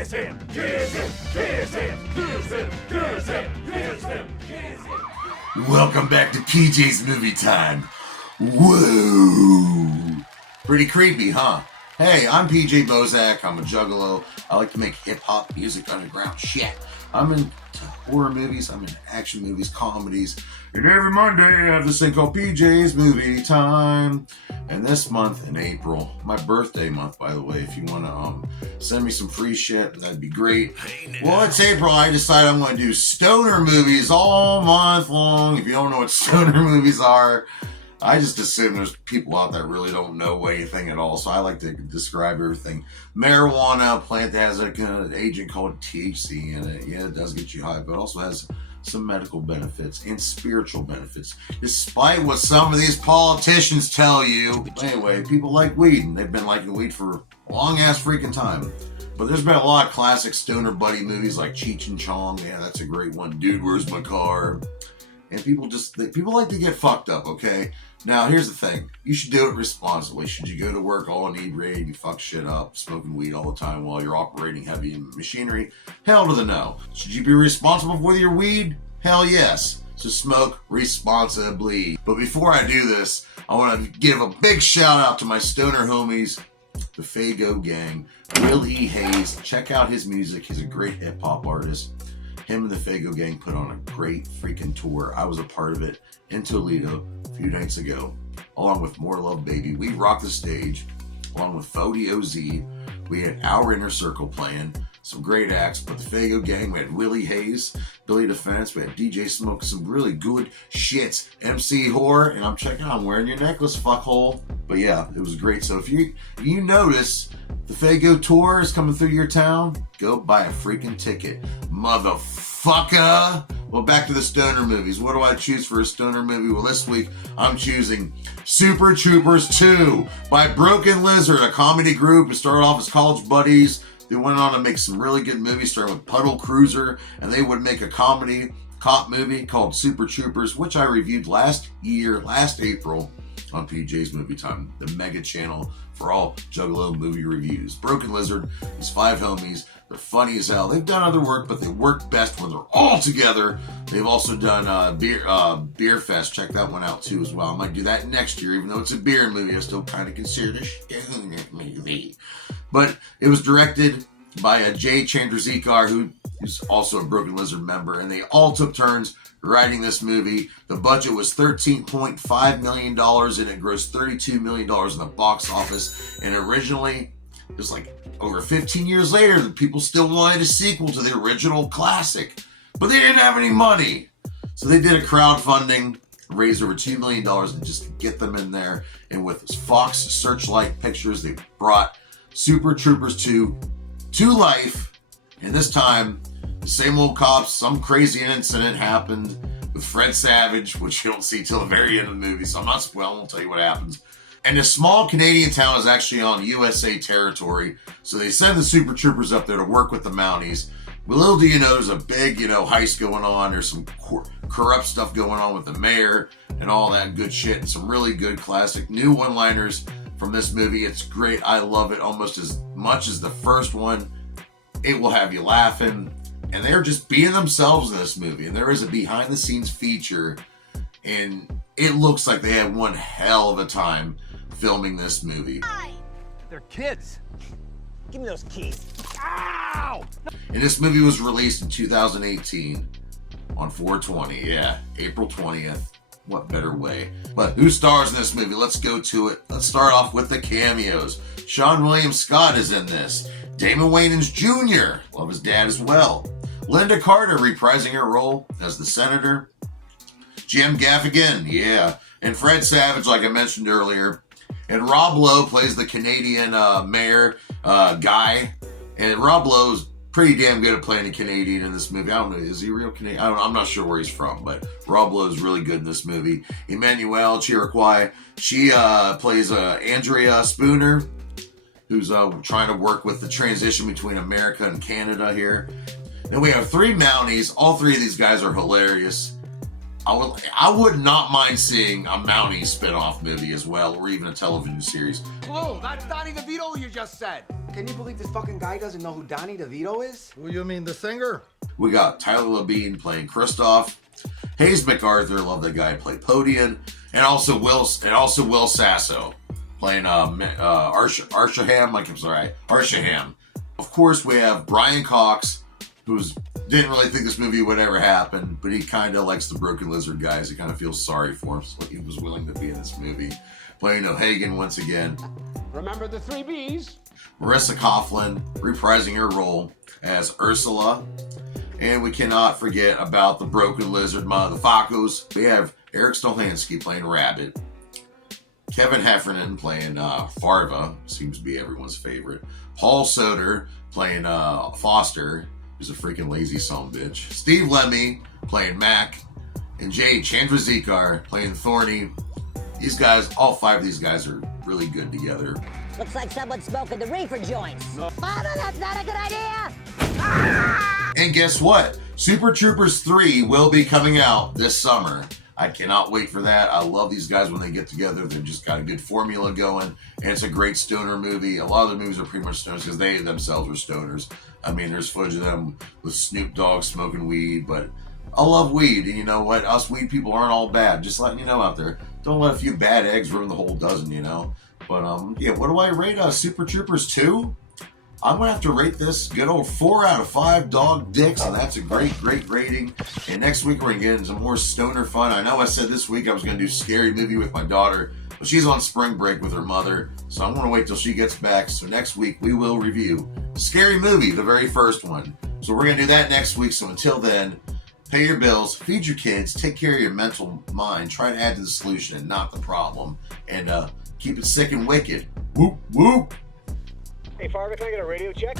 Kiss him! Kiss him! Kiss him! Kiss him! Kiss him! Kiss him! Kiss him! Welcome back to PJ's Movie Time. Whoa! Pretty creepy, huh? Hey, I'm PJ Bozak. I'm a juggalo. I like to make hip-hop, music, underground shit. I'm into horror movies. I'm into action movies, comedies. And every Monday I have this thing called PJ's Movie Time. And this month in April, my birthday month, by the way, if you want to send me some free shit, that'd be great. Well, it's April. I decided I'm going to do stoner movies all month long. If you don't know what stoner movies are, I just assume there's people out there that really don't know anything at all. So I like to describe everything. Marijuana, a plant that has an agent called THC in it. Yeah, it does get you high, but it also has some medical benefits and spiritual benefits, despite what some of these politicians tell you. Anyway, people like weed, and they've been liking weed for a long-ass freaking time. But there's been a lot of classic stoner buddy movies like Cheech and Chong. Yeah, that's a great one. Dude, Where's My Car? And people like to get fucked up, okay? Now, here's the thing. You should do it responsibly. Should you go to work all inebriated, you fuck shit up, smoking weed all the time while you're operating heavy machinery? Hell to the no. Should you be responsible with your weed? Hell yes. So smoke responsibly. But before I do this, I want to give a big shout out to my stoner homies, the Faygo Gang. Will E. Hayes. Check out his music. He's a great hip-hop artist. Him and the Faygo Gang put on a great freaking tour. I was a part of it in Toledo a few nights ago, along with More Love Baby. We rocked the stage, along with Fody OZ. We had Our Inner Circle playing, some great acts, but the Faygo Gang, we had Willie Hayes, Billy Defense, we had DJ Smoke, some really good shits, MC Horror, and I'm wearing your necklace, fuckhole. But yeah, it was great. So if you notice the Faygo tour is coming through your town, go buy a freaking ticket, motherfucker. Well, back to the stoner movies. What do I choose for a stoner movie? Well, this week I'm choosing Super Troopers 2 by Broken Lizard, a comedy group. It started off as college buddies. They went on to make some really good movies, starting with Puddle Cruiser, and they would make a comedy cop movie called Super Troopers, which I reviewed last April on PJ's Movie Time, the mega channel for all Juggalo movie reviews. Broken Lizard, these 5 homies, they're funny as hell. They've done other work, but they work best when they're all together. They've also done Beer Fest. Check that one out too as well. I might do that next year, even though it's a beer movie. I still kind of consider it a stoner movie. But it was directed by Jay Chandrasekhar, who is also a Broken Lizard member, and they all took turns writing this movie. The budget was $13.5 million, and it grossed $32 million in the box office. And originally, it was like over 15 years later, the people still wanted a sequel to the original classic, but they didn't have any money. So they did a crowdfunding, raised over $2 million to just get them in there. And with Fox Searchlight Pictures, they brought Super Troopers 2 to life. And this time, the same old cops, some crazy incident happened with Fred Savage, which you don't see till the very end of the movie, so I'm not spoiling, I'll tell you what happens. And this small Canadian town is actually on USA territory, so they send the Super Troopers up there to work with the Mounties. Well, little do you know, there's a big, heist going on. There's some corrupt stuff going on with the mayor and all that good shit, and some really good classic new one-liners from this movie. It's great. I love it almost as much as the first one. It will have you laughing. And they're just being themselves in this movie. And there is a behind-the-scenes feature, and it looks like they had one hell of a time filming this movie. They're kids. Give me those keys. Ow! And this movie was released in 2018 on 4/20. Yeah, April 20th. What better way? But who stars in this movie? Let's go to it. Let's start off with the cameos. Sean William Scott is in this. Damon Wayans Jr., love his dad as well. Linda Carter reprising her role as the senator. Jim Gaffigan, yeah. And Fred Savage, like I mentioned earlier. And Rob Lowe plays the Canadian mayor guy. And Rob Lowe's pretty damn good at playing a Canadian in this movie. I don't know, is he real Canadian? I'm not sure where he's from, but Rob Lowe's really good in this movie. Emmanuelle Chiriquoi, she plays Andrea Spooner, who's trying to work with the transition between America and Canada here. Then we have 3 Mounties. All 3 of these guys are hilarious. I would not mind seeing a Mountie spin-off movie as well, or even a television series. Whoa, that's Donnie DeVito you just said. Can you believe this fucking guy doesn't know who Donnie DeVito is? Well, you mean the singer? We got Tyler Labine playing Kristoff, Hayes MacArthur, love that guy, played Podian, and also Will Sasso playing Arshaham. Of course, we have Brian Cox, who's didn't really think this movie would ever happen, but he kind of likes the Broken Lizard guys. He kind of feels sorry for him, so he was willing to be in this movie. Playing O'Hagan once again. Remember the 3 Bs? Marissa Coughlan reprising her role as Ursula. And we cannot forget about the Broken Lizard motherfuckers. We have Eric Stolhansky playing Rabbit. Kevin Heffernan playing Farva, seems to be everyone's favorite. Paul Soder playing Foster, who's a freaking lazy sumbitch. Steve Lemmy playing Mac. And Jade Chandrasekhar playing Thorny. These guys, all 5 of these guys are really good together. Looks like someone's smoking the reefer joints. Oh, no, that's not a good idea. And guess what? Super Troopers 3 will be coming out this summer. I cannot wait for that. I love these guys when they get together. They've just got a good formula going, and it's a great stoner movie. A lot of the movies are pretty much stoners because they themselves are stoners. I mean, there's footage of them with Snoop Dogg smoking weed, but I love weed, and you know what? Us weed people aren't all bad. Just letting you know out there. Don't let a few bad eggs ruin the whole dozen, you know? But, yeah, what do I rate Super Troopers 2? I'm going to have to rate this good old 4 out of 5 dog dicks, and that's a great, great rating. And next week, we're going to get into some more stoner fun. I know I said this week I was going to do Scary Movie with my daughter, but she's on spring break with her mother, so I'm going to wait till she gets back. So next week, we will review Scary Movie, the very first one. So we're going to do that next week. So until then, pay your bills, feed your kids, take care of your mental mind, try to add to the solution and not the problem, and keep it sick and wicked. Whoop, whoop. Hey, Farva, can I get a radio check?